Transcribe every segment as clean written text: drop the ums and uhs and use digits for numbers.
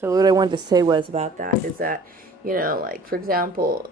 So what I wanted to say was about that is that, like for example,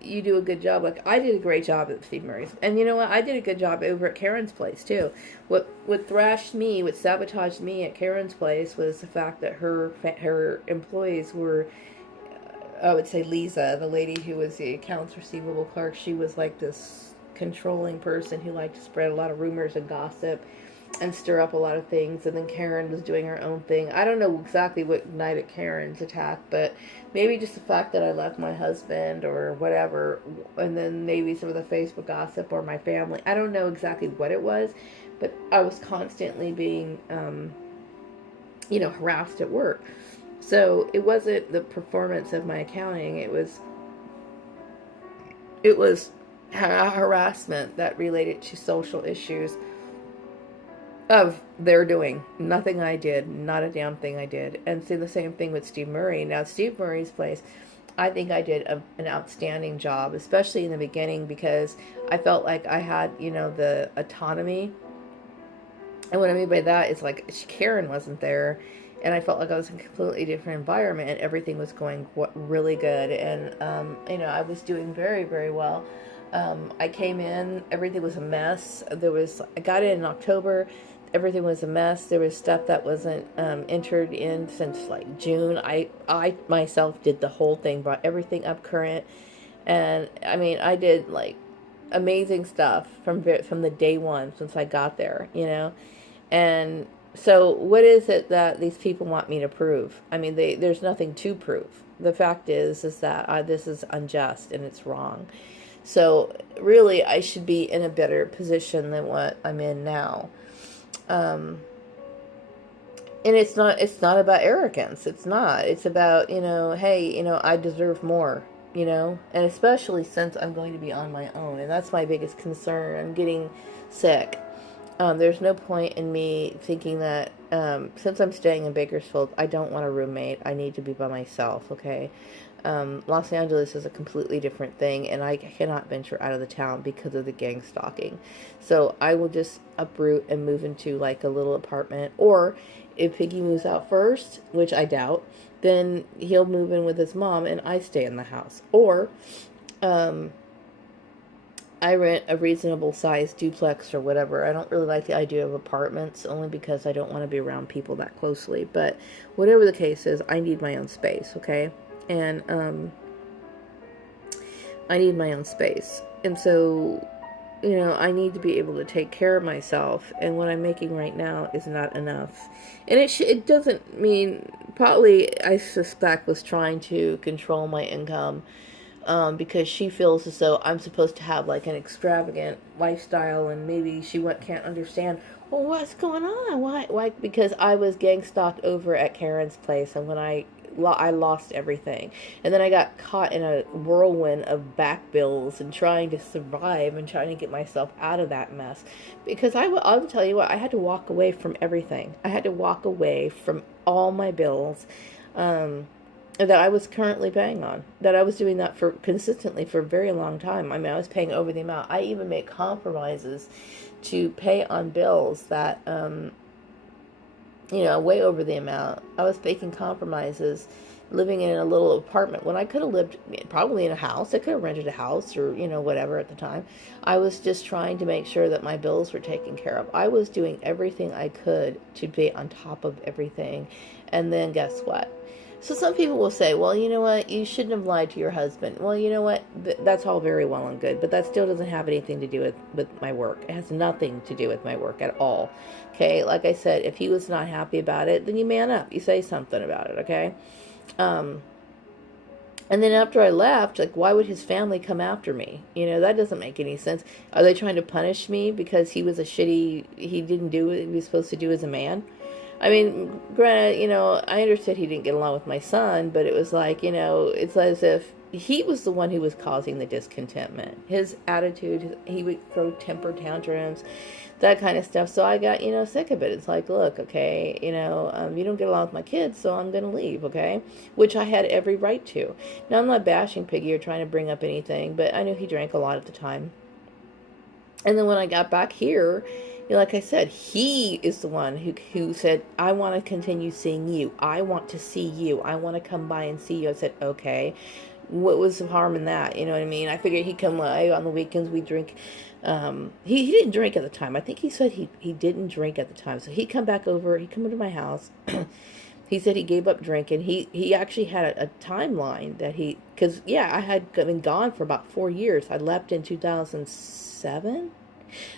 you do a good job. Like I did a great job at Steve Murray's, and you know what? I did a good job over at Karen's place too. What thrashed me, what sabotaged me at Karen's place was the fact that her employees were, I would say Lisa, the lady who was the accounts receivable clerk. She was like this controlling person who liked to spread a lot of rumors and gossip and stir up a lot of things. And then Karen was doing her own thing. I don't know exactly what ignited Karen's attack, but maybe just the fact that I left my husband or whatever, and then maybe some of the Facebook gossip or my family. I don't know exactly what it was, but I was constantly being, harassed at work. So it wasn't the performance of my accounting. It was harassment that related to social issues of their doing. Nothing I did, not a damn thing I did. And see the same thing with Steve Murray. Now, Steve Murray's place, I think I did an outstanding job, especially in the beginning, because I felt like I had, the autonomy. And what I mean by that is like Karen wasn't there, and I felt like I was in a completely different environment, and everything was going really good. And, I was doing very, very well. I came in, everything was a mess. I got in October, everything was a mess. There was stuff that wasn't entered in since like June. I myself did the whole thing, brought everything up current. And I mean, I did like amazing stuff from the day one since I got there. And so what is it that these people want me to prove? I mean, there's nothing to prove. The fact is that this is unjust and it's wrong. So really, I should be in a better position than what I'm in now. And it's not about arrogance. It's not. It's about, hey, I deserve more, and especially since I'm going to be on my own. And that's my biggest concern. I'm getting sick. There's no point in me thinking that since I'm staying in Bakersfield, I don't want a roommate. I need to be by myself, okay? Los Angeles is a completely different thing, and I cannot venture out of the town because of the gang stalking. So I will just uproot and move into like a little apartment. Or if Piggy moves out first, which I doubt, then he'll move in with his mom and I stay in the house. Or I rent a reasonable sized duplex or whatever. I don't really like the idea of apartments, only because I don't want to be around people that closely. But whatever the case is, I need my own space, okay? And I need my own space. And so, I need to be able to take care of myself. And what I'm making right now is not enough. And it doesn't mean, probably, I suspect, was trying to control my income. Because she feels as though I'm supposed to have like an extravagant lifestyle, and maybe she can't understand. Well, what's going on? Why? Because I was gang stalked over at Karen's place, and when I lost everything, and then I got caught in a whirlwind of back bills and trying to survive and trying to get myself out of that mess. Because I'll tell you what, I had to walk away from everything. I had to walk away from all my bills. That I was currently paying on. That I was doing that for consistently for a very long time. I mean, I was paying over the amount. I even made compromises to pay on bills that, way over the amount. I was making compromises, living in a little apartment when I could have lived probably in a house. I could have rented a house or, whatever at the time. I was just trying to make sure that my bills were taken care of. I was doing everything I could to be on top of everything. And then guess what? So some people will say, well, you know what, you shouldn't have lied to your husband. Well, you know what, that's all very well and good, but that still doesn't have anything to do with my work. It has nothing to do with my work at all. Okay, like I said, if he was not happy about it, then you man up. You say something about it, okay? And then after I left, like, why would his family come after me? That doesn't make any sense. Are they trying to punish me because he didn't do what he was supposed to do as a man? I mean, granted, I understood he didn't get along with my son, but it was like, it's as if he was the one who was causing the discontentment. His attitude, he would throw temper tantrums, that kind of stuff. So I got, sick of it. It's like, look, okay, you don't get along with my kids, so I'm going to leave, okay? Which I had every right to. Now, I'm not bashing Piggy or trying to bring up anything, but I knew he drank a lot at the time. And then when I got back here, like I said, he is the one who said, I want to continue seeing you. I want to see you. I want to come by and see you. I said, okay. What was the harm in that? You know what I mean? I figured he'd come by on the weekends. We drink. He didn't drink at the time. I think he said he didn't drink at the time. So he'd come back over. He'd come into my house. He said he gave up drinking. He actually had a timeline that because yeah, I had been gone for about 4 years. I left in 2007.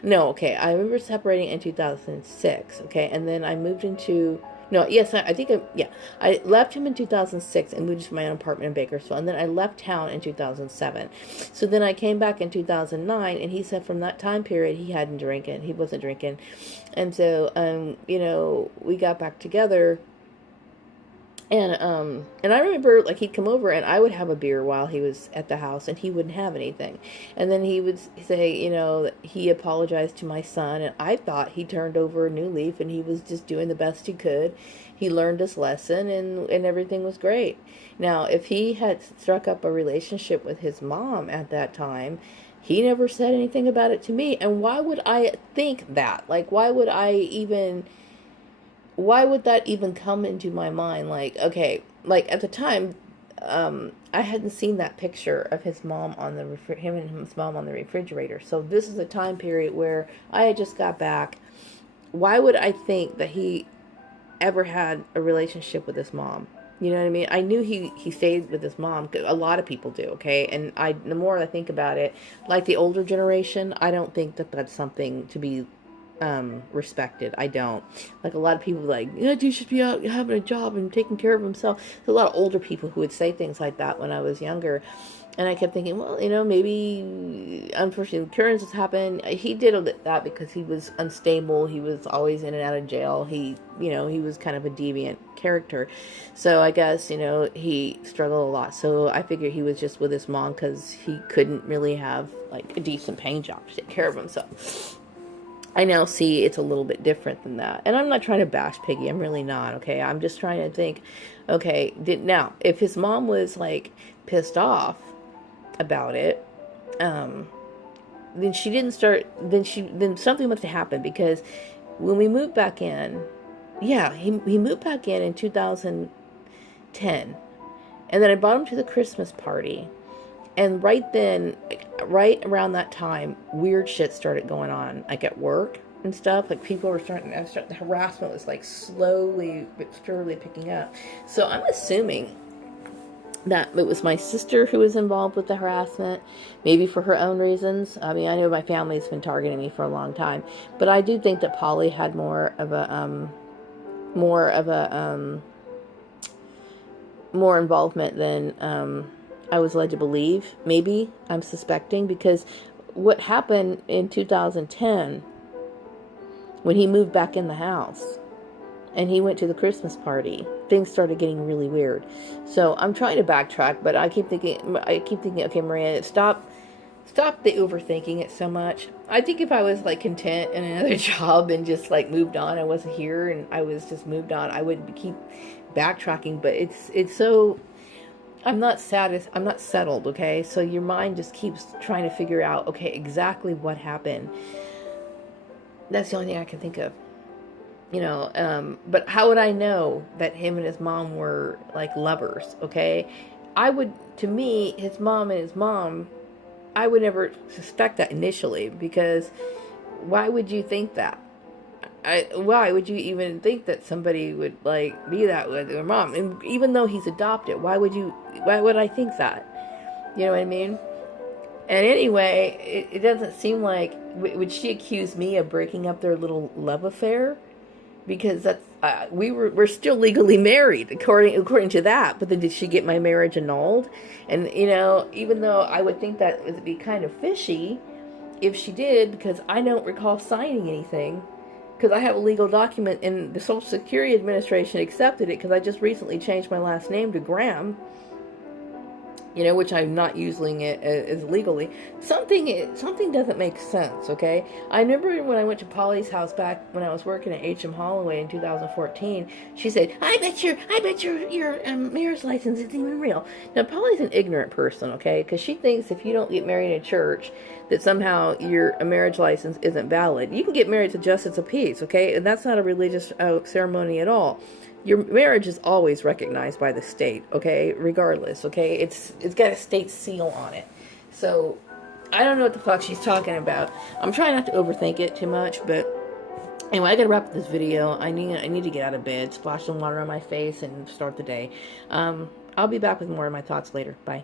No, okay. I remember separating in 2006. Okay, and then I moved into. No, yes, I think, yeah. I left him in 2006 and moved to my own apartment in Bakersfield. And then I left town in 2007. So then I came back in 2009, and he said from that time period, he hadn't drinking. He wasn't drinking. And so, we got back together. And I remember, like, he'd come over and I would have a beer while he was at the house and he wouldn't have anything. And then he would say, that he apologized to my son, and I thought he turned over a new leaf and he was just doing the best he could. He learned his lesson and everything was great. Now, if he had struck up a relationship with his mom at that time, he never said anything about it to me. And why would I think that? Like, why would that even come into my mind? Like, okay, like at the time, I hadn't seen that picture of his mom on him and his mom on the refrigerator. So this is a time period where I had just got back. Why would I think that he ever had a relationship with his mom? You know what I mean? I knew he stayed with his mom. A lot of people do, okay? And the more I think about it, like the older generation, I don't think that that's something to be respected. I don't. Like, a lot of people like, dude should be out having a job and taking care of himself. There's a lot of older people who would say things like that when I was younger. And I kept thinking, well, maybe unfortunate occurrences happen. He did that because he was unstable. He was always in and out of jail. He was kind of a deviant character. So I guess, he struggled a lot. So I figured he was just with his mom because he couldn't really have, like, a decent paying job to take care of himself. I now see it's a little bit different than that. And I'm not trying to bash Piggy. I'm really not, okay? I'm just trying to think, okay, now, if his mom was, like, pissed off about it, then then something must have happened, because when we moved back in, yeah, he moved back in 2010. And then I brought him to the Christmas party. And right around that time, weird shit started going on, like at work and stuff. Like, people were the harassment was like slowly but surely picking up. So I'm assuming that it was my sister who was involved with the harassment, maybe for her own reasons. I mean, I know my family's been targeting me for a long time, but I do think that Polly had more involvement than I was led to believe. Maybe, I'm suspecting, because what happened in 2010 when he moved back in the house and he went to the Christmas party, things started getting really weird. So I'm trying to backtrack, but I keep thinking, okay, Maria, stop the overthinking it so much. I think if I was, like, content in another job and just, like, moved on, I wasn't here and I was just moved on, I wouldn't keep backtracking. But it's so, I'm not settled, okay? So your mind just keeps trying to figure out, okay, exactly what happened. That's the only thing I can think of. But how would I know that him and his mom were, like, lovers, okay? To me, his mom and his mom, I would never suspect that initially, because why would you think that? Why would you even think that somebody would, like, be that with their mom? And even though he's adopted, why would I think that? You know what I mean? And anyway, it doesn't seem like, would she accuse me of breaking up their little love affair? Because that's, we're still legally married according to that. But then, did she get my marriage annulled? And, even though I would think that would be kind of fishy if she did, because I don't recall signing anything. Because I have a legal document, and the Social Security Administration accepted it, because I just recently changed my last name to Graham. you know, which I'm not using it as legally. Something doesn't make sense. Okay, I remember when I went to Polly's house back when I was working at H.M. Holloway in 2014. She said, I bet your marriage license isn't even real." Now Polly's an ignorant person, okay, because she thinks if you don't get married in church, that somehow your marriage license isn't valid. You can get married to justice of peace, okay, and that's not a religious ceremony at all. Your marriage is always recognized by the state, okay, regardless, okay? It's got a state seal on it. So I don't know what the fuck she's talking about. I'm trying not to overthink it too much, but anyway, I gotta wrap up this video. I need to get out of bed, splash some water on my face, and start the day. I'll be back with more of my thoughts later. Bye.